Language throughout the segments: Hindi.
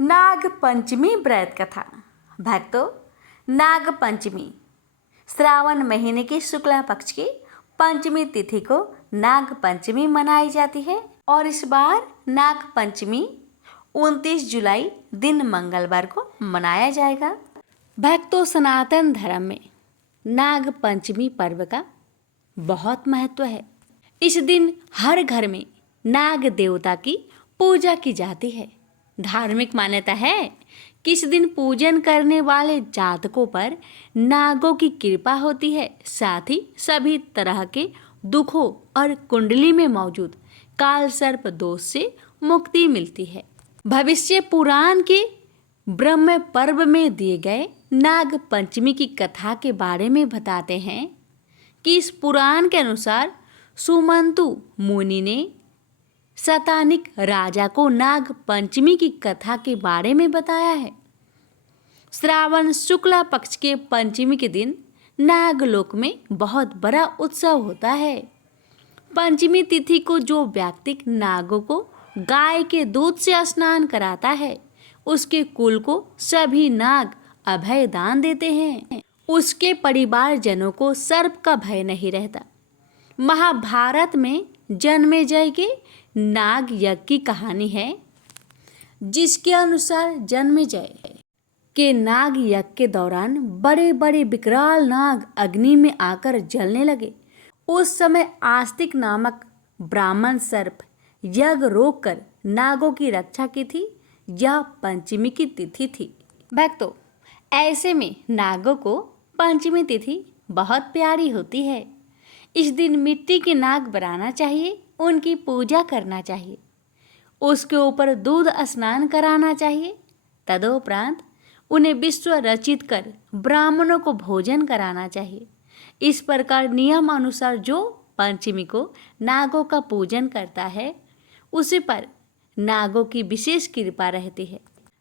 नाग पंचमी व्रत कथा। भक्तों, नाग पंचमी श्रावण महीने की शुक्ला पक्ष की पंचमी तिथि को नाग पंचमी मनाई जाती है और इस बार नाग पंचमी 29 जुलाई दिन मंगलवार को मनाया जाएगा। भक्तों, सनातन धर्म में नाग पंचमी पर्व का बहुत महत्व है। इस दिन हर घर में नाग देवता की पूजा की जाती है। धार्मिक मान्यता है कि इस दिन पूजन करने वाले जातकों पर नागों की कृपा होती है, साथ ही सभी तरह के दुखों और कुंडली में मौजूद काल सर्प दोष से मुक्ति मिलती है। भविष्य पुराण के ब्रह्म पर्व में दिए गए नाग पंचमी की कथा के बारे में बताते हैं कि इस पुराण के अनुसार सुमंतु मुनि ने शतानिक राजा को नाग पंचमी की कथा के बारे में बताया है। श्रावण शुक्ला पक्ष के पंचमी के दिन नागलोक में बहुत बड़ा उत्सव होता है। पंचमी तिथि को जो व्यक्ति नागों को गाय के दूध से स्नान कराता है, उसके कुल को सभी नाग अभय दान देते हैं। उसके परिवारजनों को सर्प का भय नहीं रहता। महाभारत में जन्मेजय के नाग यज्ञ की कहानी है, जिसके अनुसार जन्मेजय के नाग यज्ञ के दौरान बड़े बड़े विकराल नाग अग्नि में आकर जलने लगे। उस समय आस्तिक नामक ब्राह्मण सर्प यज्ञ रोककर नागों की रक्षा की थी। यह पंचमी की तिथि थी। भक्तों, ऐसे में नागों को पंचमी तिथि बहुत प्यारी होती है। इस दिन मिट्टी के नाग बनाना चाहिए, उनकी पूजा करना चाहिए, उसके ऊपर दूध स्नान कराना चाहिए। तदोपरांत उन्हें विश्व रचित कर ब्राह्मणों को भोजन कराना चाहिए। इस प्रकार नियम अनुसार जो पंचमी को नागों का पूजन करता है, उसी पर नागों की विशेष कृपा रहती है।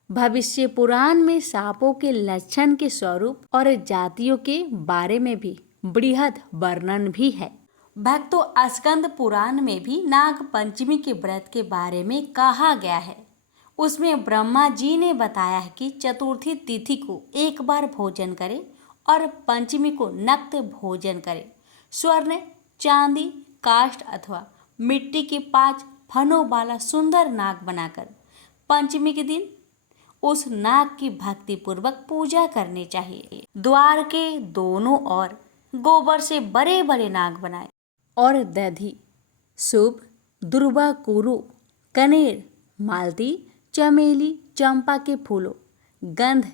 भविष्य पुराण में सांपों के लक्षण के स्वरूप और जातियों के बारे में भी बृहद वर्णन भी है। भक्तों, स्कंद पुराण में भी नाग पंचमी के व्रत के बारे में कहा गया है। उसमें ब्रह्मा जी ने बताया है कि चतुर्थी तिथि को एक बार भोजन करें और पंचमी को नक्त भोजन करें। स्वर्ण, चांदी, काष्ठ अथवा मिट्टी के 5 फनों वाला सुंदर नाग बनाकर पंचमी के दिन उस नाग की भक्ति पूर्वक पूजा करनी चाहिए। द्वार के दोनों ओर गोबर से बड़े बड़े नाग बनाए और दधि, शुभ, दुर्वा, कुरु, कनेर, मालती, चमेली, चंपा के फूलों, गंध,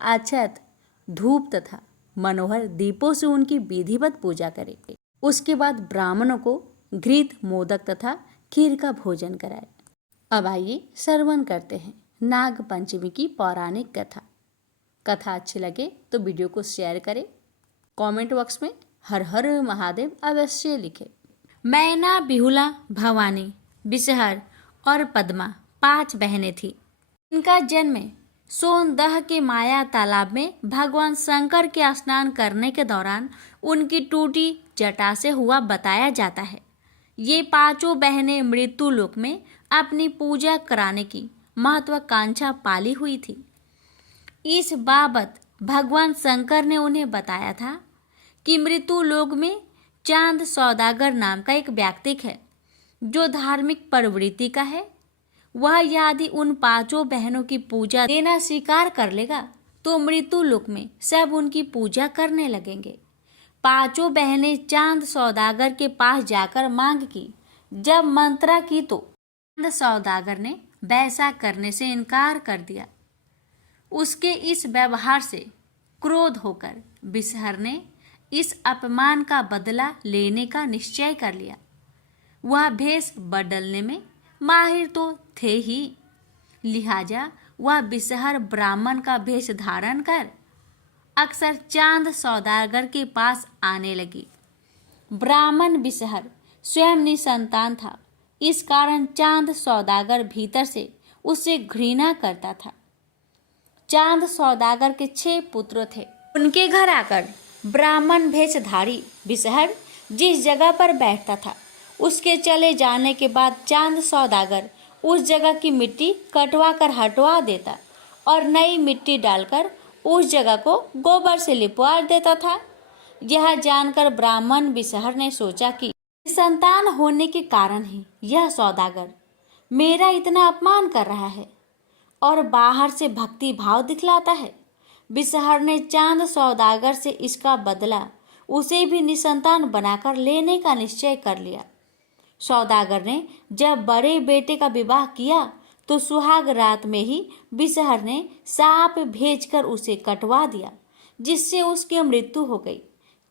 अक्षत, धूप तथा मनोहर दीपों से उनकी विधिवत पूजा करें। उसके बाद ब्राह्मणों को घृत, मोदक तथा खीर का भोजन कराए। अब आइए श्रवण करते हैं नाग पंचमी की पौराणिक कथा। कथा अच्छी लगे तो वीडियो को शेयर करें। कमेंट बॉक्स में हर हर महादेव अवश्य लिखें। मैना, बिहुला, भवानी, बिसहर और पद्मा 5 बहनें थीं। इनका जन्म सोनदह के माया तालाब में भगवान शंकर के स्नान करने के दौरान उनकी टूटी जटा से हुआ बताया जाता है। ये 5 बहनें मृत्यु लोक में अपनी पूजा कराने की महत्वाकांक्षा पाली हुई थी। इस बाबत भगवान शंकर ने उन्हें बताया था कि मृत्यु लोक में चांद सौदागर नाम का एक व्यक्ति है जो धार्मिक प्रवृत्ति का है। वह यदि उन 5 बहनों की पूजा देना स्वीकार कर लेगा तो मृत्यु लोक में सब उनकी पूजा करने लगेंगे। 5 बहनें चांद सौदागर के पास जाकर मांग की। जब मंत्रा की तो चांद सौदागर ने वैसा करने से इनकार कर दिया। उसके इस व्यवहार से क्रोध होकर बिसहर ने इस अपमान का बदला लेने का निश्चय कर लिया। वह भेष बदलने में माहिर तो थे ही, लिहाजा वह बिसहर ब्राह्मण का भेष धारण कर अक्सर चांद सौदागर के पास आने लगी। ब्राह्मण बिसहर स्वयं निसंतान था, इस कारण चांद सौदागर भीतर से उससे घृणा करता था। चांद सौदागर के 6 पुत्र थे। उनके घर आकर ब्राह्मण भेषधारी बिसहर जिस जगह पर बैठता था, उसके चले जाने के बाद चांद सौदागर उस जगह की मिट्टी कटवा कर हटवा देता और नई मिट्टी डालकर उस जगह को गोबर से लिपवा देता था। यह जानकर ब्राह्मण बिसहर ने सोचा कि संतान होने के कारण ही यह सौदागर मेरा इतना अपमान कर रहा है और बाहर से भक्ति भाव दिखलाता है। बिसहर ने चांद सौदागर से इसका बदला उसे भी निसंतान बनाकर लेने का निश्चय कर लिया। सौदागर ने जब बड़े बेटे का विवाह किया तो सुहाग रात में ही बिसहर ने सांप भेजकर उसे कटवा दिया, जिससे उसकी मृत्यु हो गई।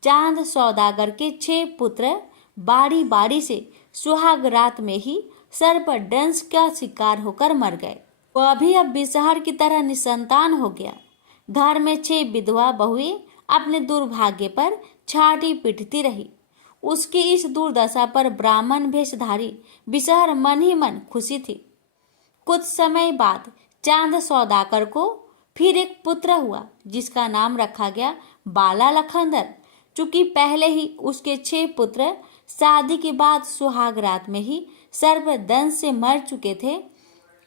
चांद सौदागर के 6 पुत्र बारी बारी से सुहाग रात में ही सर्पदंश का शिकार होकर मर गए। वह भी अब बिसहर की तरह निसंतान हो गया। घर में 6 विधवा बहुएं अपने दुर्भाग्य पर छाती पीटती रही। उसकी इस दुर्दशा पर ब्राह्मण भेषधारी बिसहर मन ही मन खुशी थी। कुछ समय बाद चांद सौदागर को फिर एक पुत्र हुआ, जिसका नाम रखा गया बाला लखंदर। चूंकि पहले ही उसके 6 पुत्र शादी के बाद सुहाग रात में ही सर्पदंश से मर चुके थे,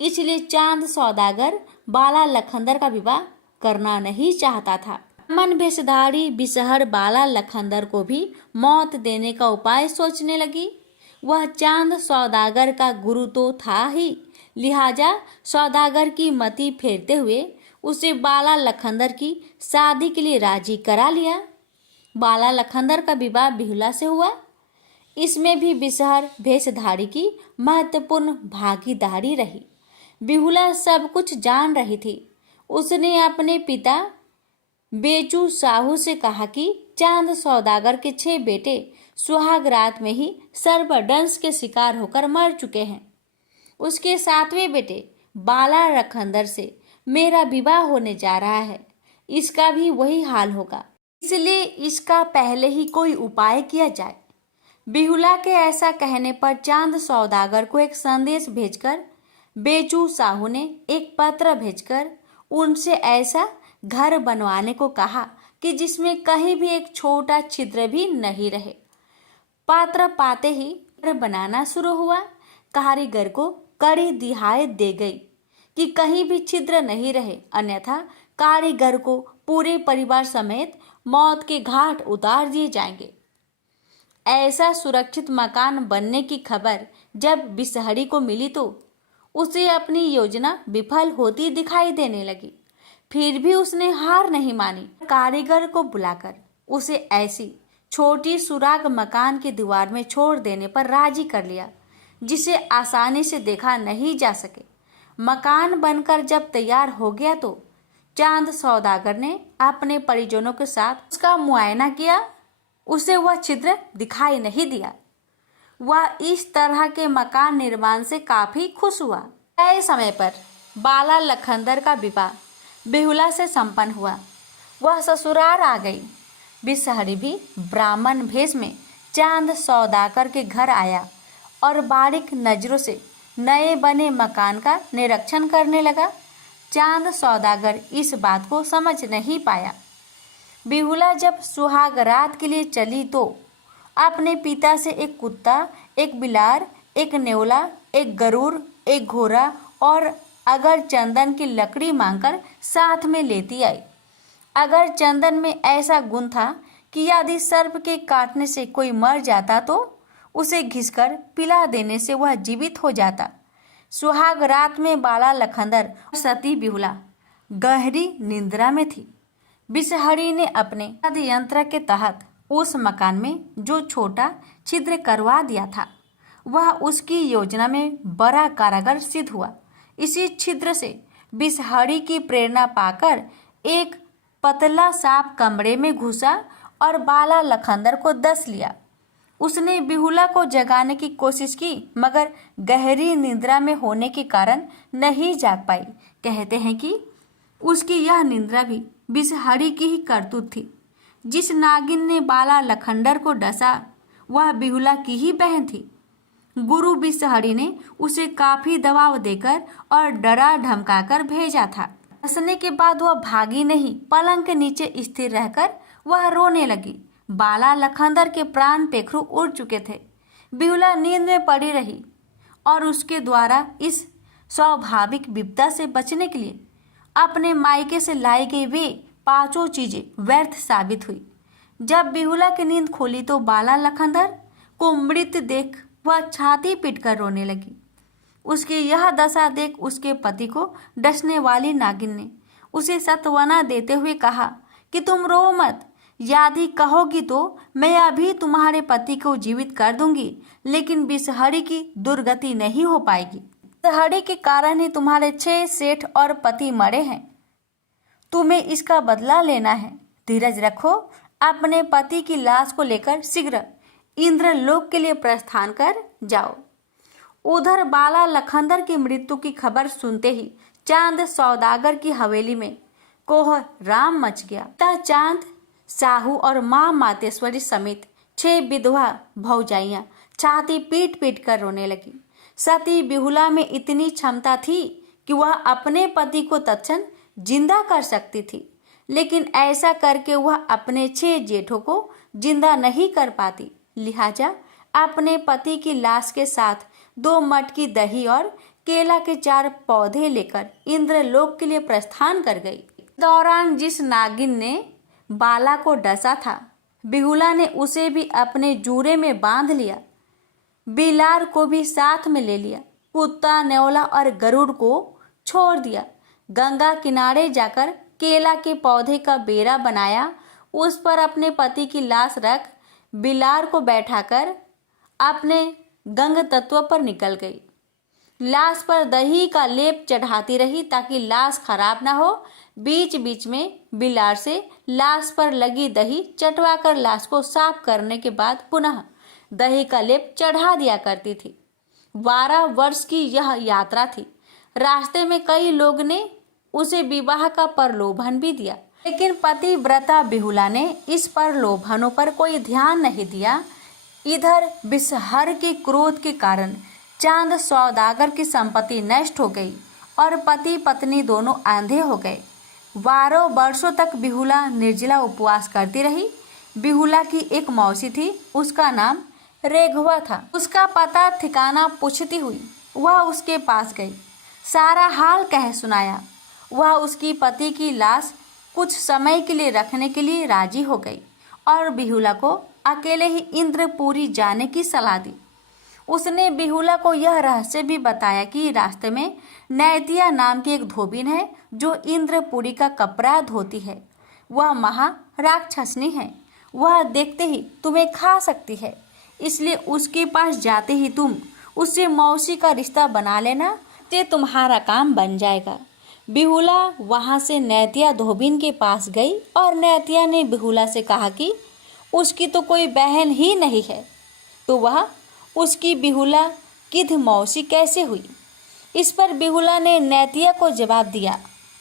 इसलिए चांद सौदागर बाला लखंदर का विवाह करना नहीं चाहता था। मन भेषधारी बिसहर बाला लखंदर को भी मौत देने का उपाय सोचने लगी। वह चांद सौदागर का गुरु तो था ही, लिहाजा सौदागर की मति फेरते हुए उसे बाला लखंदर की शादी के लिए राजी करा लिया। बाला लखंदर का विवाह बिहुला से हुआ। इसमें भी बिसहर भेषधारी की महत्वपूर्ण भागीदारी रही। बिहुला सब कुछ जान रही थी। उसने अपने पिता बेचू साहू से कहा कि चांद सौदागर के 6 बेटे सुहाग रात में ही सर्पदंश के शिकार होकर मर चुके हैं। उसके 7वें बेटे बाला लखंदर से मेरा विवाह होने जा रहा है। इसका भी वही हाल होगा, इसलिए इसका पहले ही कोई उपाय किया जाए। बिहुला के ऐसा कहने पर चांद सौदागर को एक संदेश भेजकर बेचू साहू ने एक पत्र भेजकर उनसे ऐसा घर बनवाने को कहा कि जिसमें कहीं भी एक छोटा छिद्र भी नहीं रहे। पात्र पाते ही घर बनाना शुरू हुआ। कारीगर को कड़ी दिहायत दे गई कि कहीं भी छिद्र नहीं रहे, अन्यथा कारीगर को पूरे परिवार समेत मौत के घाट उतार दिए जाएंगे। ऐसा सुरक्षित मकान बनने की खबर जब बिसहरी को मिली तो उसे अपनी योजना विफल होती दिखाई देने लगी। फिर भी उसने हार नहीं मानी। कारीगर को बुलाकर उसे ऐसी छोटी सुराग मकान की दीवार में छोड़ देने पर राजी कर लिया जिसे आसानी से देखा नहीं जा सके। मकान बनकर जब तैयार हो गया तो चांद सौदागर ने अपने परिजनों के साथ उसका मुआयना किया। उसे वह छिद्र दिखाई नहीं दिया। वह इस तरह के मकान निर्माण से काफी खुश हुआ। तय समय पर बाला लखंदर का विवाह बेहुला से संपन्न हुआ। वह ससुराल आ गई। बिसहरी भी ब्राह्मण भेष में चांद सौदागर के घर आया और बारीक नजरों से नए बने मकान का निरीक्षण करने लगा। चांद सौदागर इस बात को समझ नहीं पाया। बिहुला जब सुहाग रात के लिए चली तो अपने पिता से एक कुत्ता, एक बिलार, एक नेवला, एक गरुड़, एक घोड़ा और अगर चंदन की लकड़ी मांगकर साथ में लेती आई। अगर चंदन में ऐसा गुण था कि यदि सर्प के काटने से कोई मर जाता तो उसे घिसकर पिला देने से वह जीवित हो जाता। सुहाग रात में बाला लखंदर सती बिहुला गहरी निंद्रा में थी। बिसहरी ने अपने यंत्र के तहत उस मकान में जो छोटा छिद्र करवा दिया था वह उसकी योजना में बड़ा कारागर सिद्ध हुआ। इसी छिद्र से बिसहरी की प्रेरणा पाकर एक पतला सांप कमरे में घुसा और बाला लखंदर को डस लिया। उसने बिहुला को जगाने की कोशिश की मगर गहरी निद्रा में होने के कारण नहीं जाग पाई। कहते हैं कि उसकी यह निद्रा भी बिसहरी की ही करतूत थी। जिस नागिन ने बाला लखंदर को डसा वह बिहुला की ही बहन थी। गुरु बिसहरी ने उसे काफी दबाव देकर और डरा धमकाकर भेजा था। डसने के बाद वह भागी नहीं, पलंग के नीचे स्थिर रहकर वह रोने लगी। बाला लखंदर के प्राण पेखरू उड़ चुके थे। बिहुला नींद में पड़ी रही और उसके द्वारा इस स्वाभाविक विपदा से बचने के लिए अपने मायके से लाई गई वे पांचों चीजें व्यर्थ साबित हुई। जब बिहुला की नींद खोली तो बाला लखनदर को मृत देख वह छाती पीटकर रोने लगी। उसकी यह दशा देख उसके पति को डसने वाली नागिन ने उसे सांत्वना देते हुए कहा कि तुम रो मत, यदि कहोगी तो मैं अभी तुम्हारे पति को जीवित कर दूंगी, लेकिन विषहरी की दुर्गति नहीं हो पाएगी। विषहरी के कारण ही तुम्हारे 6 सेठ और पति मरे हैं। तुम्हें इसका बदला लेना है। धीरज रखो, अपने पति की लाश को लेकर शीघ्र इंद्रलोक के लिए प्रस्थान कर जाओ। उधर बाला लखनदर की मृत्यु की खबर सुनते ही चांद सौदागर की हवेली में कोहराम मच गया। चांद, साहू और मां मातेश्वरी समेत 6 विधवा भौजाइयां छाती पीट पीट कर रोने लगी। सती बिहुला में इतनी क्षमता थी कि वह अपने पति को तत्क्षण जिंदा कर सकती थी, लेकिन ऐसा करके वह अपने 6 जेठों को जिंदा नहीं कर पाती। लिहाजा अपने पति की लाश के साथ 2 मटकी दही और केला के 4 पौधे लेकर इंद्रलोक के लिए प्रस्थान कर गई। दौरान जिस नागिन ने बाला को डसा था, बिहुला ने उसे भी अपने जूरे में बांध लिया। बिलार को भी साथ में ले लिया। कुत्ता, न्योला और गरुड़ को छोड़ दिया। गंगा किनारे जाकर केला के पौधे का बेरा बनाया, उस पर अपने पति की लाश रख बिलार को बैठाकर अपने गंग तत्व पर निकल गई। लाश पर दही का लेप चढ़ाती रही ताकि लाश खराब ना हो। बीच बीच में बिलार से लाश पर लगी दही चटवाकर लाश को साफ करने के बाद पुनः दही का लेप चढ़ा दिया करती थी। 12 वर्ष की यह यात्रा थी। रास्ते में कई लोग ने उसे विवाह का प्रलोभन भी दिया, लेकिन पतिव्रता बिहुला ने इस प्रलोभनों पर कोई ध्यान नहीं दिया। इधर विषहर के क्रोध के कारण चांद सौदागर की संपत्ति नष्ट हो गई और पति पत्नी दोनों आंधे हो गए। 12 वर्षों तक बिहुला निर्जला उपवास करती रही। बिहुला की एक मौसी थी, उसका नाम रेघवा था। उसका पता ठिकाना पूछती हुई वह उसके पास गई, सारा हाल कह सुनाया। वह उसकी पति की लाश कुछ समय के लिए रखने के लिए राजी हो गई और बिहुला को अकेले ही इंद्रपुरी जाने की सलाह दी। उसने बिहुला को यह रहस्य भी बताया कि रास्ते में नैतिया नाम की एक धोबिन है जो इंद्रपुरी का कपड़ा धोती है। वह महाराक्षसनी है, वह देखते ही तुम्हें खा सकती है, इसलिए उसके पास जाते ही तुम उससे मौसी का रिश्ता बना लेना, ते तुम्हारा काम बन जाएगा। बिहुला वहां से नैतिया धोबिन के पास गई और नैतिया ने बिहुला से कहा कि उसकी तो कोई बहन ही नहीं है, तो वह उसकी बिहुला किध मौसी कैसे हुई। इस पर बिहुला ने नैतिया को जवाब दिया,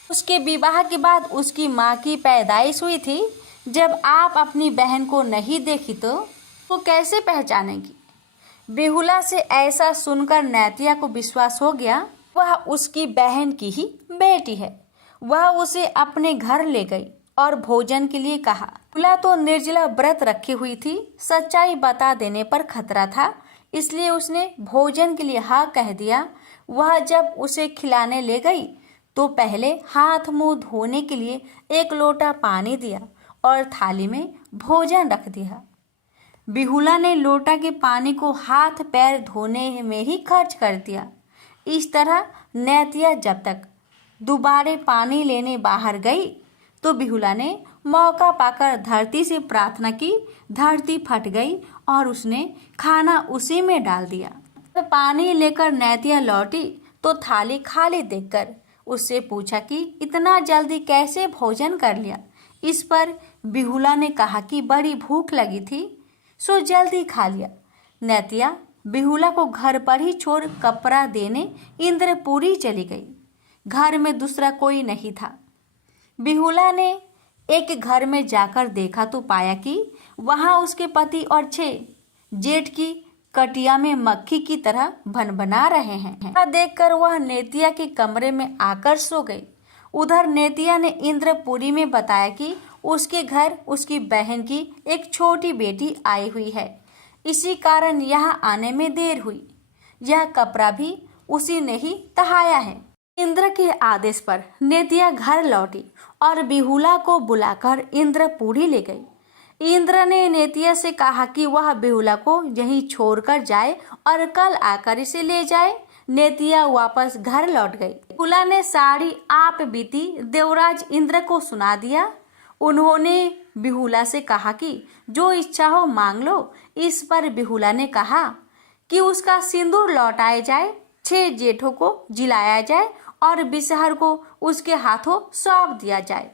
उसके विवाह के बाद उसकी माँ की पैदाइश हुई थी। जब आप अपनी बहन को नहीं देखी तो वो कैसे पहचानेगी। बिहुला से ऐसा सुनकर नैतिया को विश्वास हो गया वह उसकी बहन की ही बेटी है। वह उसे अपने घर ले गई और भोजन के लिए कहा। बिहुला तो निर्जला व्रत रखी हुई थी, सच्चाई बता देने पर खतरा था, इसलिए उसने भोजन के लिए हाँ कह दिया। वह जब उसे खिलाने ले गई तो पहले हाथ मुंह धोने के लिए 1 लोटा पानी दिया और थाली में भोजन रख दिया। बिहुला ने लोटा के पानी को हाथ पैर धोने में ही खर्च कर दिया। इस तरह नैतिया जब तक दोबारे पानी लेने बाहर गई तो बिहुला ने मौका पाकर धरती से प्रार्थना की। धरती फट गई और उसने खाना उसी में डाल दिया। पानी लेकर नैतिया लौटी तो थाली खाली देखकर उससे पूछा कि इतना जल्दी कैसे भोजन कर लिया। इस पर बिहुला ने कहा कि बड़ी भूख लगी थी सो जल्दी खा लिया। नैतिया बिहुला को घर पर ही छोड़ कपड़ा देने इंद्रपुरी चली गई। घर में दूसरा कोई नहीं था। बिहुला ने एक घर में जाकर देखा तो पाया कि वहां उसके पति और 6 जेठ की कटिया में मक्खी की तरह भनभना रहे हैं। देखकर वह नेतिया के कमरे में आकर सो गई। उधर नेतिया ने इंद्रपुरी में बताया कि उसके घर उसकी बहन की एक छोटी बेटी आई हुई है, इसी कारण यहाँ आने में देर हुई। यह कपड़ा भी उसी ने ही तहाया है। इंद्र के आदेश पर नेतिया घर लौटी और बिहुला को बुलाकर इंद्रपुरी ले गई। इंद्र ने नेतिया से कहा कि वह बिहुला को यहीं छोड़कर जाए और कल आकर इसे ले जाए। नेतिया वापस घर लौट गई। बिहुला ने सारी आप बीती देवराज इंद्र को सुना दिया। उन्होंने बिहुला से कहा कि जो इच्छा हो मांग लो। इस पर बिहुला ने कहा कि उसका सिंदूर लौटाया जाए, 6 जेठों को जिलाया जाए और बिसहर को उसके हाथों सौंप दिया जाए।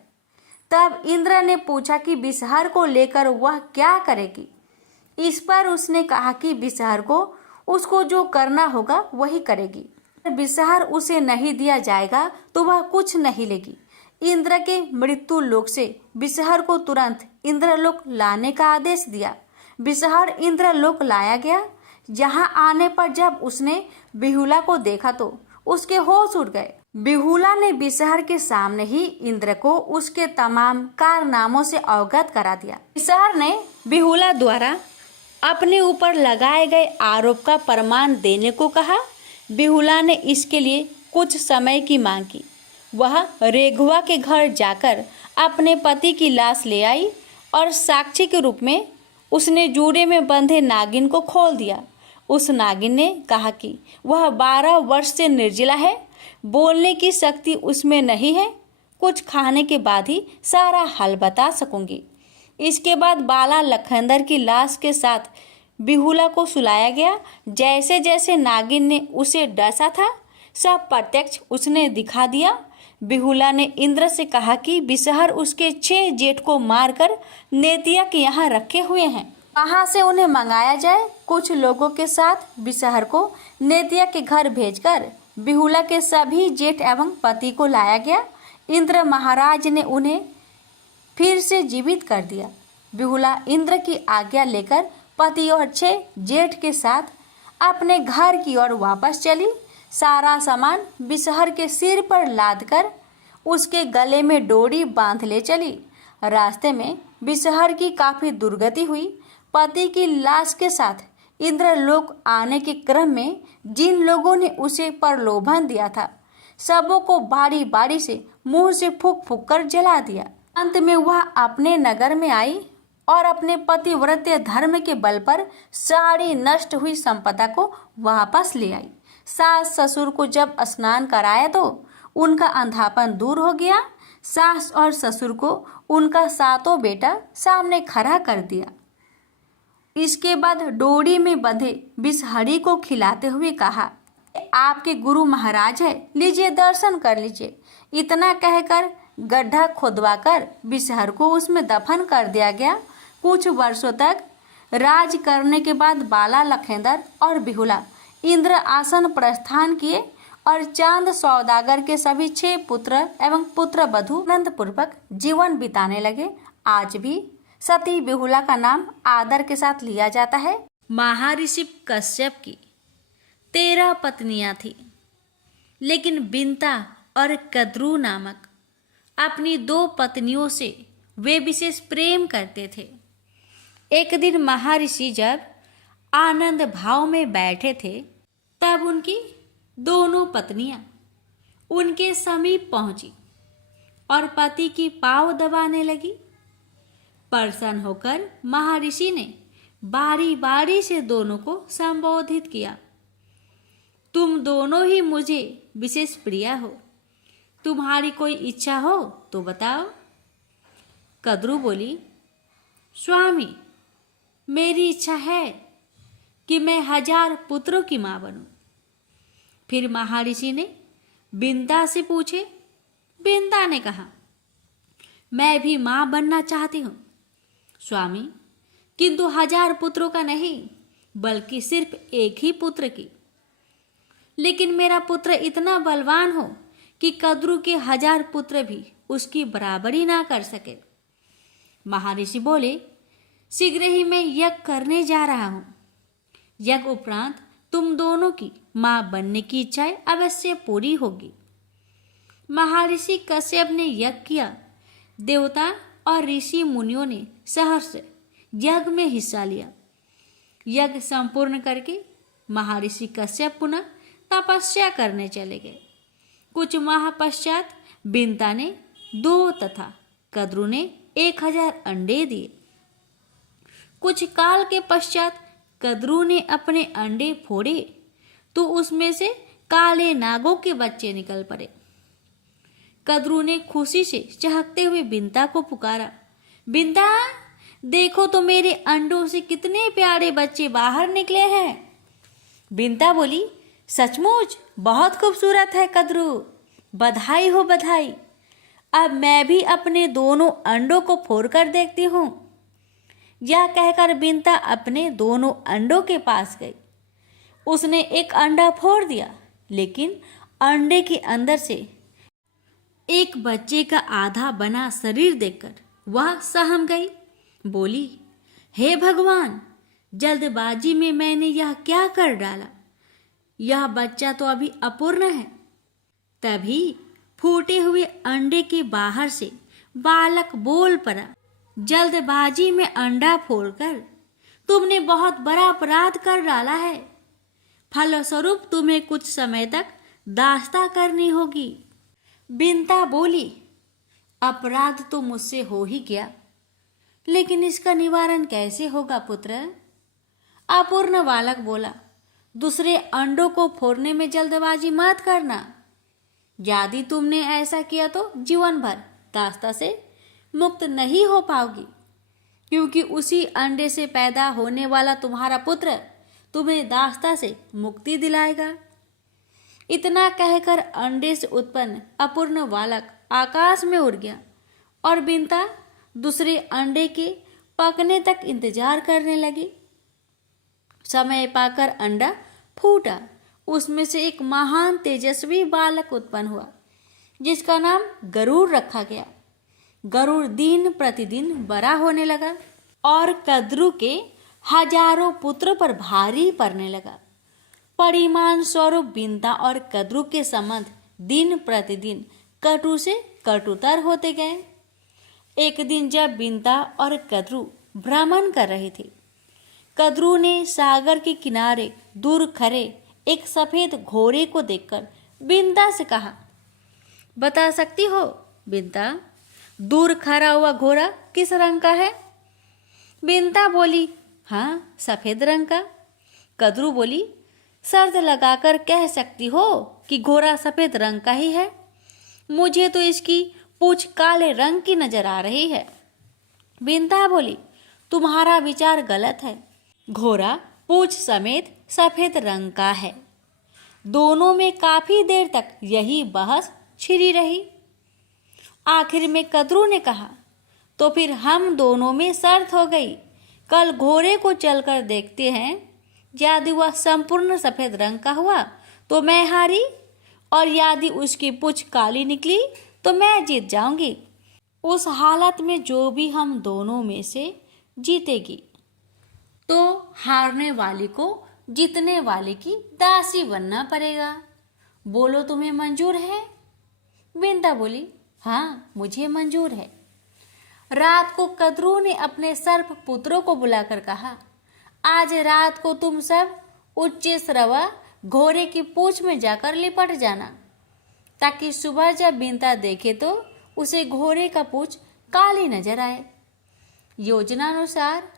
तब इंद्र ने पूछा कि बिसहर को लेकर वह क्या करेगी। इस पर उसने कहा कि बिसहर को उसको जो करना होगा वही करेगी। बिसहर उसे नहीं दिया जाएगा तो वह कुछ नहीं लेगी। इंद्र के मृत्यु लोक से बिसहर को तुरंत इंद्रलोक लाने का आदेश दिया। बिसहर इंद्रलोक लाया गया। यहाँ आने पर जब उसने बिहुला को देखा तो उसके होश उड़ गए। बिहुला ने बिसहर के सामने ही इंद्र को उसके तमाम कारनामों से अवगत करा दिया। बिसहर ने बिहुला द्वारा अपने ऊपर लगाए गए आरोप का प्रमाण देने को कहा। बिहुला ने इसके लिए कुछ समय की मांग की। वह रेघुआ के घर जाकर अपने पति की लाश ले आई और साक्षी के रूप में उसने जूड़े में बंधे नागिन को खोल दिया। उस नागिन ने कहा कि वह 12 वर्ष से निर्जला है, बोलने की शक्ति उसमें नहीं है, कुछ खाने के बाद ही सारा हाल बता सकूंगी। इसके बाद बाला लखनदर की लाश के साथ बिहुला को सुलाया गया। जैसे जैसे नागिन ने उसे डसा था सब प्रत्यक्ष उसने दिखा दिया। बिहुला ने इंद्र से कहा कि बिसहर उसके 6 जेठ को मारकर नेतिया के यहाँ रखे हुए हैं, वहाँ से उन्हें मंगाया जाए। कुछ लोगों के साथ बिसहर को नेतिया के घर भेजकर बिहुला के सभी जेठ एवं पति को लाया गया। इंद्र महाराज ने उन्हें फिर से जीवित कर दिया। बिहुला इंद्र की आज्ञा लेकर पति और 6 जेठ के साथ अपने घर की ओर वापस चली। सारा सामान बिसहर के सिर पर लादकर उसके गले में डोरी बांध ले चली। रास्ते में बिसहर की काफी दुर्गति हुई। पति की लाश के साथ इंद्रलोक आने के क्रम में जिन लोगों ने उसे प्रलोभन दिया था सबों को बारी बारी से मुंह से फूंक फूंक कर जला दिया। अंत में वह अपने नगर में आई और अपने पतिव्रत्य धर्म के बल पर सारी नष्ट हुई संपदा को वापस ले आई। सास ससुर को जब स्नान कराया तो उनका अंधापन दूर हो गया। सास और ससुर को उनका 7 बेटा सामने खड़ा कर दिया। इसके बाद डोरी में बंधे बिसहरी को खिलाते हुए कहा, आपके गुरु महाराज है, लीजिए दर्शन कर लीजिए। इतना कहकर गड्ढा खोदवाकर बिसहर को उसमें दफन कर दिया गया। कुछ वर्षों तक राज करने के बाद बाला लखेंदर और बिहुला इंद्र आसन प्रस्थान किए और चांद सौदागर के सभी 6 पुत्र एवं पुत्र वधू आनंद पूर्वक जीवन बिताने लगे। आज भी सती बिहुला का नाम आदर के साथ लिया जाता है। महर्षि कश्यप की 13 पत्नियां थी, लेकिन बिंता और कद्रू नामक अपनी 2 पत्नियों से वे विशेष प्रेम करते थे। एक दिन महर्षि जब आनंद भाव में बैठे थे तब उनकी दोनों पत्नियां उनके समीप पहुंची और पति की पाँव दबाने लगी। प्रसन्न होकर महर्षि ने बारी बारी से दोनों को संबोधित किया, तुम दोनों ही मुझे विशेष प्रिय हो, तुम्हारी कोई इच्छा हो तो बताओ। कद्रू बोली, स्वामी, मेरी इच्छा है कि मैं 1000 पुत्रों की माँ बनूं। फिर महर्षि ने बिंदा से पूछे। बिंदा ने कहा, मैं भी माँ बनना चाहती हूँ स्वामी, किंतु 1000 पुत्रों का नहीं बल्कि सिर्फ एक ही पुत्र की। लेकिन मेरा पुत्र इतना बलवान हो कि कद्रू के 1000 पुत्र भी उसकी बराबरी ना कर सके। महर्षि बोले, शीघ्र ही मैं यज्ञ करने जा रहा हूँ। यज्ञ उपरांत तुम दोनों की माँ बनने की इच्छाएं अवश्य पूरी होगी। महर्षि कश्यप ने यज्ञ किया। देवता और ऋषि मुनियों ने सहर्ष यज्ञ में हिस्सा लिया। यज्ञ संपूर्ण करके महर्षि कश्यप पुनः तपस्या करने चले गए। कुछ माह पश्चात बिंता ने 2 तथा कद्रू ने 1000 अंडे दिए। कुछ काल के पश्चात कद्रू ने अपने अंडे फोड़े तो उसमें से काले नागों के बच्चे निकल पड़े। कद्रू ने खुशी से चहकते हुए बिंता को पुकारा, बिंता देखो तो मेरे अंडों से कितने प्यारे बच्चे बाहर निकले हैं। बिंता बोली, सचमुच बहुत खूबसूरत है कद्रू, बधाई हो बधाई। अब मैं भी अपने दोनों अंडों को फोड़कर देखती हूँ। यह कहकर बिंता अपने दोनों अंडों के पास गई। उसने एक अंडा फोड़ दिया, लेकिन अंडे के अंदर से एक बच्चे का आधा बना शरीर देखकर वह सहम गई। बोली, हे भगवान, जल्दबाजी में मैंने यह क्या कर डाला। यह बच्चा तो अभी अपूर्ण है। तभी फूटे हुए अंडे के बाहर से बालक बोल पड़ा, जल्दबाजी में अंडा फोड़कर तुमने बहुत बड़ा अपराध कर डाला है। फलस्वरूप तुम्हें कुछ समय तक दास्ता करनी होगी। बिंता बोली, अपराध तो मुझसे हो ही गया, लेकिन इसका निवारण कैसे होगा पुत्र? अपूर्ण बालक बोला, दूसरे अंडों को फोड़ने में जल्दबाजी मत करना। यदि तुमने ऐसा किया तो जीवन भर दास्ता से मुक्त नहीं हो पाओगी, क्योंकि उसी अंडे से पैदा होने वाला तुम्हारा पुत्र तुम्हें दास्ता से मुक्ति दिलाएगा। इतना कहकर अंडे से उत्पन्न अपूर्ण बालक आकाश में उड़ गया और बिंता दूसरे अंडे के पकने तक इंतजार करने लगी। समय पाकर अंडा फूटा। उसमें से एक महान तेजस्वी बालक उत्पन्न हुआ, जिसका नाम गरुड़ रखा गया। गरुड़ दिन प्रतिदिन बड़ा होने लगा और कद्रू के हजारों पुत्रों पर भारी पड़ने लगा। परिमाण स्वरूप बिंता और कद्रू के संबंध दिन प्रतिदिन कटु से कटुतर होते गए। एक दिन जब बिंता और कद्रू भ्रमण कर रहे थे, कद्रू ने सागर के किनारे दूर खड़े एक सफेद घोड़े को देखकर बिंता से कहा, बता सकती हो बिंता, दूर खड़ा हुआ घोड़ा किस रंग का है? बिंता बोली, हाँ, सफेद रंग का। कद्रू बोली, शर्त लगाकर कह सकती हो कि घोड़ा सफेद रंग का ही है? मुझे तो इसकी पूंछ काले रंग की नजर आ रही है। बिंता बोली, तुम्हारा विचार गलत है। घोड़ा पूंछ समेत सफेद रंग का है। दोनों में काफी देर तक यही बहस छिड़ी रही। आखिर में कद्रू ने कहा, तो फिर हम दोनों में शर्त हो गई। कल घोड़े को चलकर देखते हैं। यदि वह संपूर्ण सफेद रंग का हुआ तो मैं हारी, और यदि उसकी पूंछ काली निकली तो मैं जीत जाऊंगी। उस हालत में जो भी हम दोनों में से जीतेगी, तो हारने वाली को जीतने वाले की दासी बनना पड़ेगा। बोलो, तुम्हें मंजूर है? बिंता बोली, हाँ, मुझे मंजूर है। रात को कद्रू ने अपने सर्प पुत्रों को बुलाकर कहा, आज रात को तुम सब उच्च श्रवा घोड़े की पूंछ में जाकर लिपट जाना, ताकि सुबह जब बिंता देखे तो उसे घोड़े का पूंछ काली नजर आए। योजनानुसार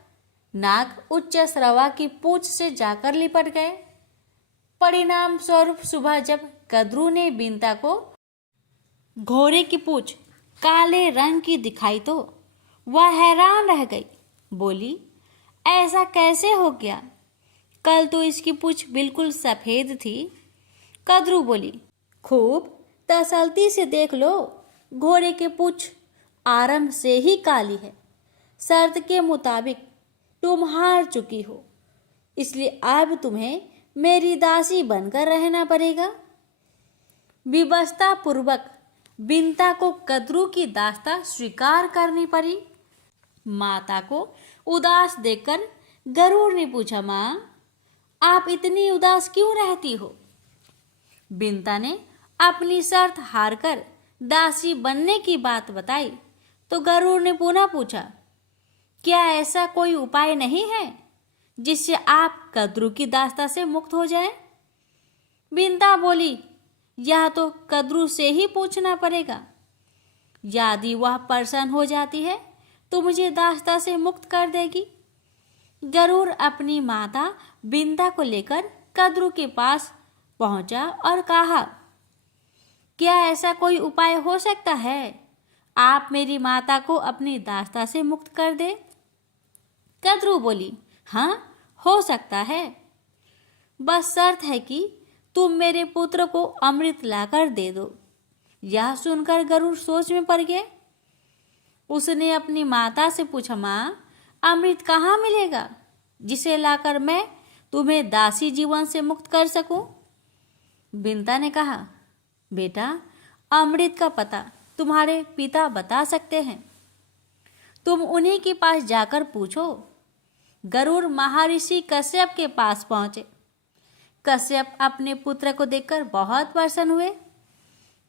नाग उच्च श्रवा की पूंछ से जाकर लिपट गए। परिणाम स्वरूप सुबह जब कद्रू ने बिंता को घोड़े की पूंछ काले रंग की दिखाई तो वह हैरान रह गई। बोली, ऐसा कैसे हो गया? कल तो इसकी पूंछ बिल्कुल सफेद थी। कद्रू बोली, खूब तसल्ली से देख लो, घोड़े की पूंछ आरंभ से ही काली है। शर्त के मुताबिक तुम हार चुकी हो, इसलिए अब तुम्हें मेरी दासी बनकर रहना पड़ेगा। विवशता पूर्वक बिंता को कद्रू की दास्ता स्वीकार करनी पड़ी। माता को उदास देखकर गरुड़ ने पूछा, माँ, आप इतनी उदास क्यों रहती हो? बिंता ने अपनी शर्त हारकर दासी बनने की बात बताई तो गरुड़ ने पुनः पूछा, क्या ऐसा कोई उपाय नहीं है जिससे आप कद्रू की दास्ता से मुक्त हो जाएं? बिंदा बोली, यह तो कद्रू से ही पूछना पड़ेगा। यदि वह प्रसन्न हो जाती है तो मुझे दास्ता से मुक्त कर देगी। गरुड़ अपनी माता बिंदा को लेकर कद्रू के पास पहुंचा और कहा, क्या ऐसा कोई उपाय हो सकता है? आप मेरी माता को अपनी दास्ता से मुक्त कर दे। कद्रू बोली, हाँ, हो सकता है, बस शर्त है कि तुम मेरे पुत्र को अमृत लाकर दे दो। यह सुनकर गरुड़ सोच में पड़ गया। उसने अपनी माता से पूछा, माँ, अमृत कहाँ मिलेगा जिसे लाकर मैं तुम्हें दासी जीवन से मुक्त कर सकूं? बिंदा ने कहा, बेटा, अमृत का पता तुम्हारे पिता बता सकते हैं, तुम उन्हीं के पास जाकर पूछो। गरुड़ महर्षि कश्यप के पास पहुंचे। कश्यप अपने पुत्र को देखकर बहुत प्रसन्न हुए।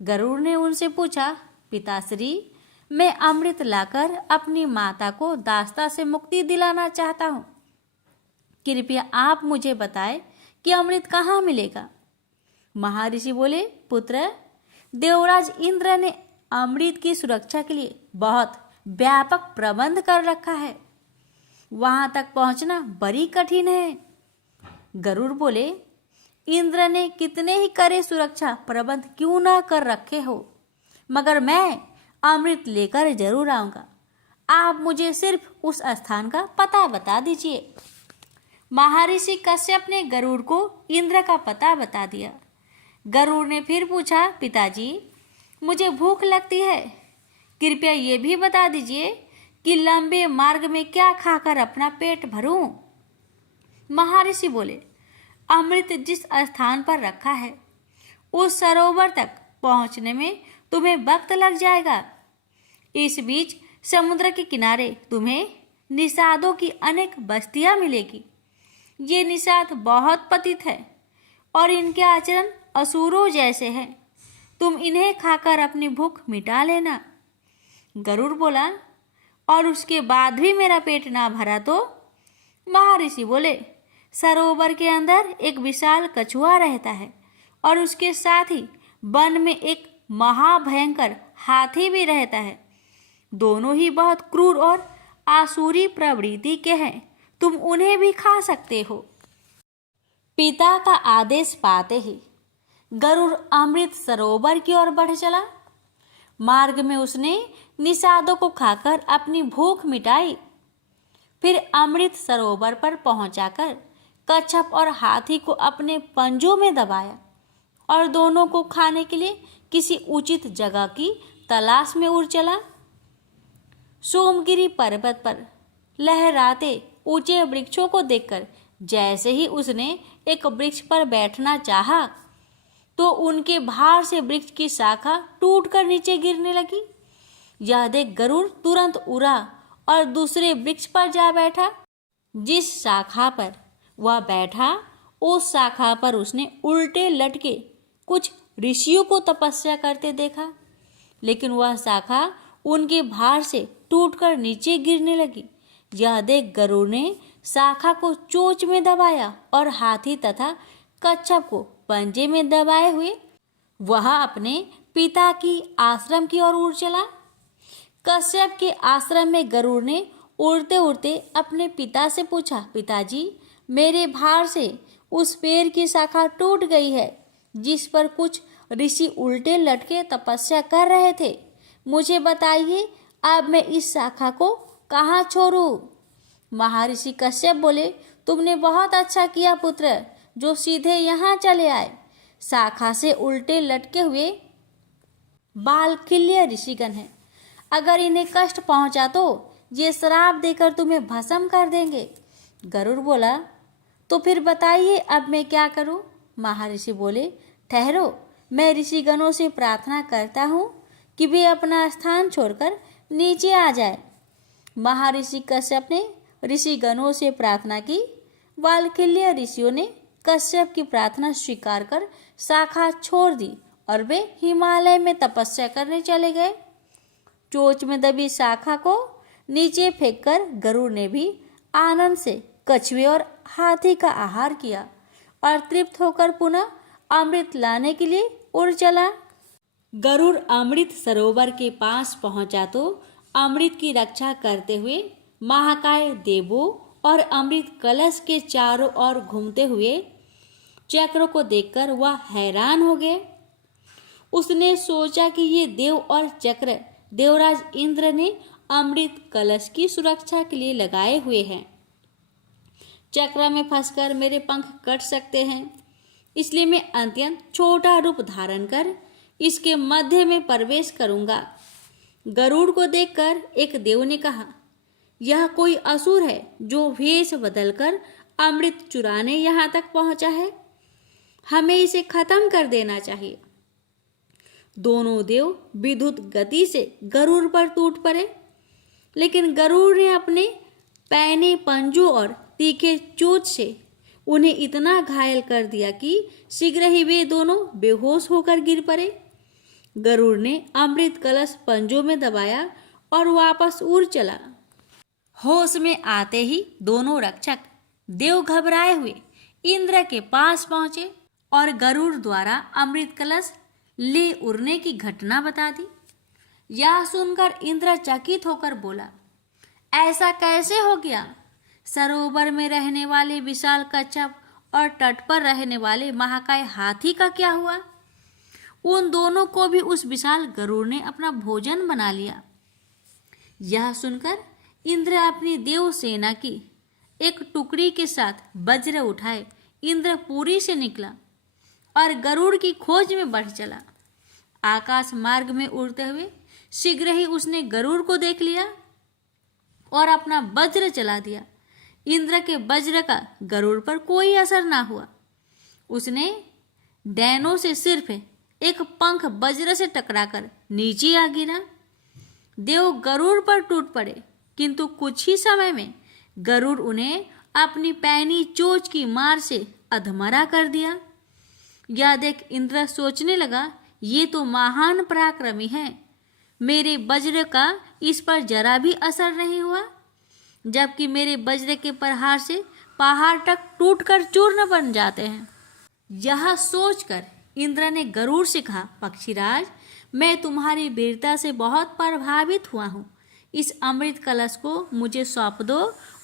गरुड़ ने उनसे पूछा, पिताश्री, मैं अमृत लाकर अपनी माता को दास्ता से मुक्ति दिलाना चाहता हूँ। कृपया आप मुझे बताएं कि अमृत कहाँ मिलेगा। महर्षि बोले, पुत्र, देवराज इंद्र ने अमृत की सुरक्षा के लिए बहुत व्यापक प्रबंध कर रखा है, वहां तक पहुंचना बड़ी कठिन है। गरुड़ बोले, इंद्र ने कितने ही कड़े सुरक्षा प्रबंध क्यों ना कर रखे हो, मगर मैं अमृत लेकर जरूर आऊंगा। आप मुझे सिर्फ उस स्थान का पता बता दीजिए। महर्षि कश्यप ने गरुड़ को इंद्र का पता बता दिया। गरुड़ ने फिर पूछा, पिताजी, मुझे भूख लगती है, कृपया ये भी बता दीजिए कि लंबे मार्ग में क्या खाकर अपना पेट भरूं। महर्षि बोले, अमृत जिस स्थान पर रखा है उस सरोवर तक पहुंचने में तुम्हें वक्त लग जाएगा। इस बीच समुद्र के किनारे तुम्हें निषादों की अनेक बस्तियां मिलेगी। ये निषाद बहुत पतित है और इनके आचरण असुरों जैसे हैं। तुम इन्हें खाकर अपनी भूख मिटा लेना। गरुड़ बोला, और उसके बाद भी मेरा पेट ना भरा तो? महर्षि बोले, सरोवर के अंदर एक विशाल कछुआ रहता है और उसके साथ ही वन में एक महाभयंकर हाथी भी रहता है। दोनों ही बहुत क्रूर और आसुरी प्रवृत्ति के हैं। तुम उन्हें भी खा सकते हो। पिता का आदेश पाते ही गरुड़ अमृत सरोवर की ओर बढ़ चला। मार्ग में उसने निषादों को खाकर अपनी भूख मिटाई। फिर अमृत सरोवर पर पहुंचाकर कच्छप और हाथी को अपने पंजों में दबाया और दोनों को खाने के लिए किसी उचित जगह की तलाश में उड़ चला। सोमगिरी पर्वत पर लहराते ऊंचे वृक्षों को देखकर जैसे ही उसने एक वृक्ष पर बैठना चाहा तो उनके भार से वृक्ष की शाखा टूटकर नीचे गिरने लगी। यह देख गरुड़ तुरंत उड़ा और दूसरे वृक्ष पर जा बैठा। जिस शाखा पर वह बैठा उस शाखा पर उसने उल्टे लटके कुछ ऋषियों को तपस्या करते देखा, लेकिन वह शाखा उनके भार से टूटकर नीचे गिरने लगी। यह देख गरुड़ ने शाखा को चोंच में दबाया और हाथी तथा कच्छप को पंजे में दबाए हुए वह अपने पिता की आश्रम की ओर उड़ चला। कश्यप के आश्रम में गरुड़ ने उड़ते उड़ते अपने पिता से पूछा, पिताजी, मेरे भार से उस पेड़ की शाखा टूट गई है जिस पर कुछ ऋषि उल्टे लटके तपस्या कर रहे थे। मुझे बताइए, अब मैं इस शाखा को कहाँ छोड़ूं? महर्षि कश्यप बोले, तुमने बहुत अच्छा किया पुत्र, जो सीधे यहाँ चले आए। शाखा से उल्टे लटके हुए बालखिल्य ऋषिगण हैं। अगर इन्हें कष्ट पहुंचा तो ये श्राप देकर तुम्हें भस्म कर देंगे। गरुड़ बोला, तो फिर बताइए अब मैं क्या करूं? महर्षि बोले, ठहरो, मैं ऋषिगणों से प्रार्थना करता हूं कि वे अपना स्थान छोड़कर नीचे आ जाए। महर्षि कश्यप ने ऋषिगणों से प्रार्थना की। बालखिल्य ऋषियों ने कश्यप की प्रार्थना स्वीकार कर शाखा छोड़ दी और वे हिमालय में तपस्या करने चले गए। चोंच में दबी शाखा को नीचे फेंककर गरुड़ ने भी आनंद से कछुए और हाथी का आहार किया और तृप्त होकर पुनः अमृत लाने के लिए उड़ चला। गरुड़ अमृत सरोवर के पास पहुंचा तो अमृत की रक्षा करते हुए महाकाय देवों और अमृत कलश के चारों ओर घूमते हुए चक्र को देखकर वह हैरान हो गए। उसने सोचा कि ये देव और चक्र देवराज इंद्र ने अमृत कलश की सुरक्षा के लिए लगाए हुए हैं। चक्र में फंसकर मेरे पंख कट सकते हैं, इसलिए मैं अत्यंत छोटा रूप धारण कर इसके मध्य में प्रवेश करूंगा। गरुड़ को देखकर एक देव ने कहा, यह कोई असुर है जो वेश बदलकर अमृत चुराने यहाँ तक पहुंचा है। हमें इसे खत्म कर देना चाहिए। दोनों देव विद्युत गति से गरुड़ पर टूट पड़े, लेकिन गरुड़ ने अपने पैने पंजों और तीखे चोंच से उन्हें इतना घायल कर दिया कि शीघ्र ही वे दोनों बेहोश होकर गिर पड़े। गरुड़ ने अमृत कलश पंजों में दबाया और वापस उड़ चला। होश में आते ही दोनों रक्षक देव घबराए हुए इंद्र के पास पहुंचे और गरुड़ द्वारा अमृत कलश ले उड़ने की घटना बता दी। यह सुनकर इंद्र चकित होकर बोला, ऐसा कैसे हो गया? सरोवर में रहने वाले विशाल कच्छप और तट पर रहने वाले महाकाय हाथी का क्या हुआ? उन दोनों को भी उस विशाल गरुड़ ने अपना भोजन बना लिया। यह सुनकर इंद्र अपनी देव सेना की एक टुकड़ी के साथ वज्र उठाए इंद्रपुरी से निकला और गरुड़ की खोज में बढ़ चला। आकाश मार्ग में उड़ते हुए शीघ्र ही उसने गरुड़ को देख लिया और अपना वज्र चला दिया। इंद्र के वज्र का गरुड़ पर कोई असर ना हुआ। उसने डैनों से सिर्फ एक पंख वज्र से टकराकर नीचे आ गिरा। देव गरुड़ पर टूट पड़े, किंतु कुछ ही समय में गरुड़ उन्हें अपनी पैनी चोंच की मार से अधमरा कर दिया। यह देख इंद्र सोचने लगा, ये तो महान पराक्रमी है। मेरे वज्र का इस पर जरा भी असर नहीं हुआ, जबकि मेरे वज्र के प्रहार से पहाड़ तक टूटकर चूर्ण बन जाते हैं। यह सोचकर इंद्र ने गरुड़ से कहा, पक्षीराज, मैं तुम्हारी वीरता से बहुत प्रभावित हुआ हूँ। इस अमृत कलश को मुझे सौंप दो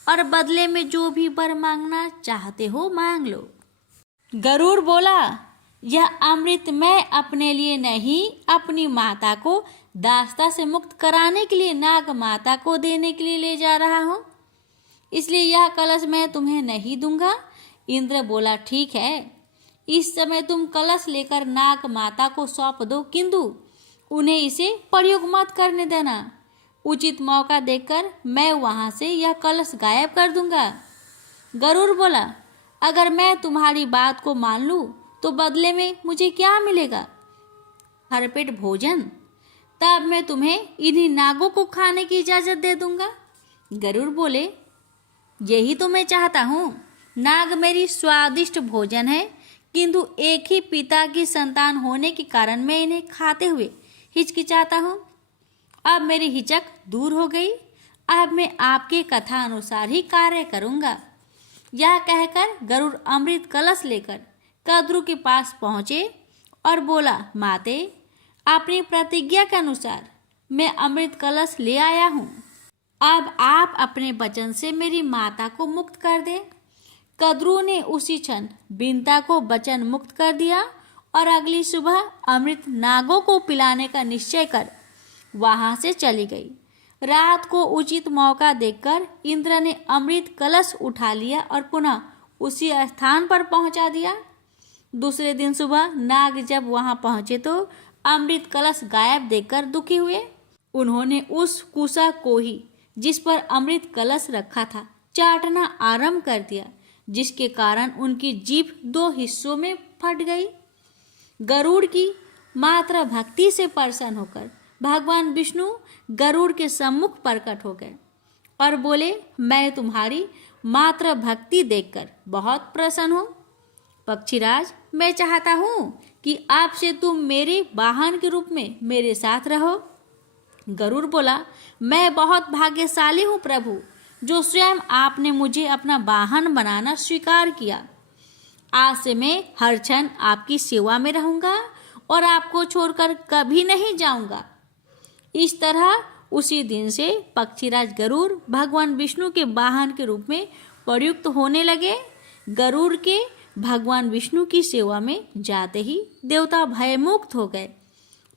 और बदले में जो भी वर मांगना चाहते हो मांग लो। गरुड़ बोला, यह अमृत मैं अपने लिए नहीं, अपनी माता को दास्ता से मुक्त कराने के लिए नाग माता को देने के लिए ले जा रहा हूँ, इसलिए यह कलश मैं तुम्हें नहीं दूंगा। इंद्र बोला, ठीक है, इस समय तुम कलश लेकर नाग माता को सौंप दो, किंतु उन्हें इसे प्रयोग मत करने देना। उचित मौका देखकर मैं वहां से यह कलश गायब कर दूंगा। गरुड़ बोला, अगर मैं तुम्हारी बात को मान लूं तो बदले में मुझे क्या मिलेगा? भरपेट भोजन। तब मैं तुम्हें इन्हीं नागों को खाने की इजाजत दे दूंगा। गरुड़ बोले, यही तो मैं चाहता हूँ। नाग मेरी स्वादिष्ट भोजन है, किंतु एक ही पिता की संतान होने के कारण मैं इन्हें खाते हुए हिचकिचाता हूँ। अब मेरी हिचक दूर हो गई। अब मैं आपके कथा अनुसार ही कार्य करूँगा। यह कहकर गरुड़ अमृत कलश लेकर कद्रु के पास पहुँचे और बोला, माते, अपनी प्रतिज्ञा के अनुसार मैं अमृत कलश ले आया हूँ। अब आप अपने वचन से मेरी माता को मुक्त कर दे। कद्रु ने उसी क्षण बिंता को वचन मुक्त कर दिया और अगली सुबह अमृत नागों को पिलाने का निश्चय कर वहां से चली गई। रात को उचित मौका देखकर इंद्र ने अमृत कलश उठा लिया और पुनः उसी स्थान पर पहुंचा दिया। दूसरे दिन सुबह नाग जब वहां पहुंचे तो अमृत कलश गायब देखकर दुखी हुए। उन्होंने उस कुसा को ही जिस पर अमृत कलश रखा था चाटना आरंभ कर दिया, जिसके कारण उनकी जीभ 2 हिस्सों में फट गई। गरुड़ की मात्र भक्ति से प्रसन्न होकर भगवान विष्णु गरुड़ के सम्मुख प्रकट हो गए और बोले, मैं तुम्हारी मात्र भक्ति देखकर बहुत प्रसन्न हूँ। पक्षीराज, मैं चाहता हूँ कि आपसे तुम मेरे वाहन के रूप में मेरे साथ रहो। गरुड़ बोला, मैं बहुत भाग्यशाली हूँ प्रभु, जो स्वयं आपने मुझे अपना वाहन बनाना स्वीकार किया। आज से मैं हर क्षण आपकी सेवा में रहूँगा और आपको छोड़कर कभी नहीं जाऊँगा। इस तरह उसी दिन से पक्षीराज गरुड़ भगवान विष्णु के वाहन के रूप में प्रयुक्त होने लगे। गरुड़ के भगवान विष्णु की सेवा में जाते ही देवता भयमुक्त हो गए।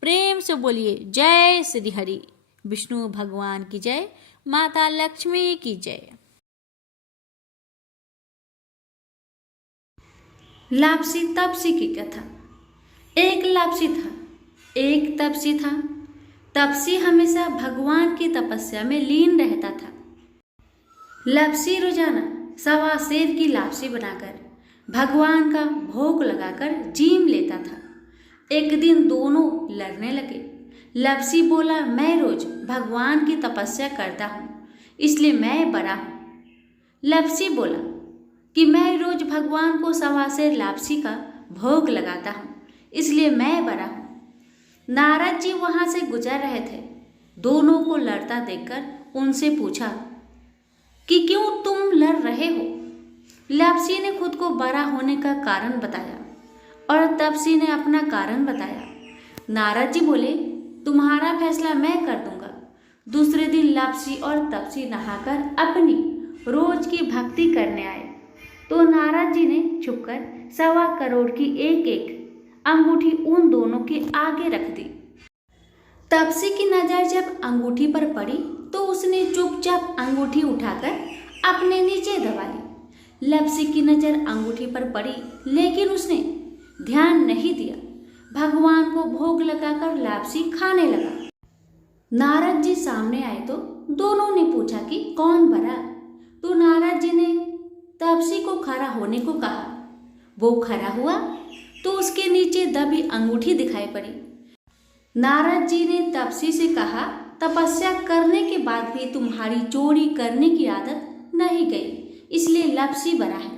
प्रेम से बोलिए जय श्री हरि। विष्णु भगवान की जय, माता लक्ष्मी की जय। लापसी तपसी की कथा। एक लापसी था, एक तपसी था। तपसी हमेशा भगवान की तपस्या में लीन रहता था। लापसी रोजाना सवा सेर की लापसी बनाकर भगवान का भोग लगाकर जीम लेता था। एक दिन दोनों लड़ने लगे। लापसी बोला, मैं रोज भगवान की तपस्या करता हूँ, इसलिए मैं बड़ा हूँ। लापसी बोला कि मैं रोज भगवान को सवा सेर लापसी का भोग लगाता हूँ, इसलिए मैं बड़ा हूँ। नारद जी वहाँ से गुजर रहे थे। दोनों को लड़ता देखकर उनसे पूछा कि क्यों तुम लड़ रहे हो। लापसी ने खुद को बड़ा होने का कारण बताया और तपसी ने अपना कारण बताया। नारद जी बोले, तुम्हारा फैसला मैं कर दूंगा। दूसरे दिन लापसी और तपसी नहाकर अपनी रोज की भक्ति करने आए तो नारद जी ने छुपकर 1.25 करोड़ की एक एक अंगूठी उन दोनों के आगे रख दी। तपसी की नजर जब अंगूठी पर पड़ी तो उसने चुपचाप अंगूठी उठाकर अपने नीचे दबा ली। लापसी की नजर अंगूठी पर पड़ी लेकिन उसने ध्यान नहीं दिया। भगवान को भोग लगाकर लापसी खाने लगा। नारद जी सामने आए तो दोनों ने पूछा कि कौन बड़ा। तो नारद जी ने तपसी को खड़ा होने को कहा। वो खड़ा हुआ तो उसके नीचे दबी अंगूठी दिखाई पड़ी। नारद जी ने तपसी से कहा, तपस्या करने के बाद भी तुम्हारी चोरी करने की आदत नहीं गई, इसलिए लापसी बड़ा है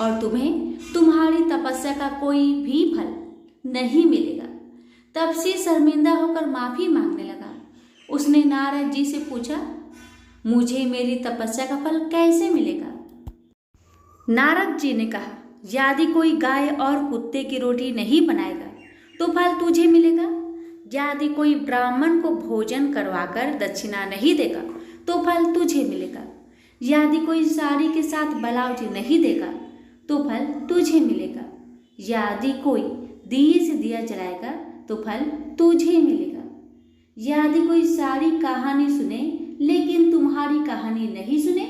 और तुम्हें तुम्हारी तपस्या का कोई भी फल नहीं मिलेगा। तपसी शर्मिंदा होकर माफी मांगने लगा। उसने नारद जी से पूछा, मुझे मेरी तपस्या का फल कैसे मिलेगा। नारद जी ने कहा, यदि कोई गाय और कुत्ते की रोटी नहीं बनाएगा तो फल तुझे मिलेगा। यदि कोई ब्राह्मण को भोजन करवाकर दक्षिणा नहीं देगा तो फल तुझे मिलेगा। यदि कोई साड़ी के साथ ब्लाउज नहीं देगा तो फल तुझे मिलेगा। यदि कोई दिए से दिया जलाएगा तो फल तुझे मिलेगा। यदि कोई सारी कहानी सुने लेकिन तुम्हारी कहानी नहीं सुने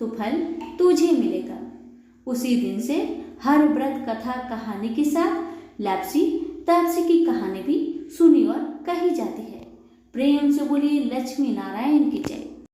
तो फल तुझे मिलेगा। उसी दिन से हर व्रत कथा कहानी के साथ लापसी तपसी की कहानी भी सुनी और कही जाती है। प्रेम से बोलिए लक्ष्मी नारायण की जय।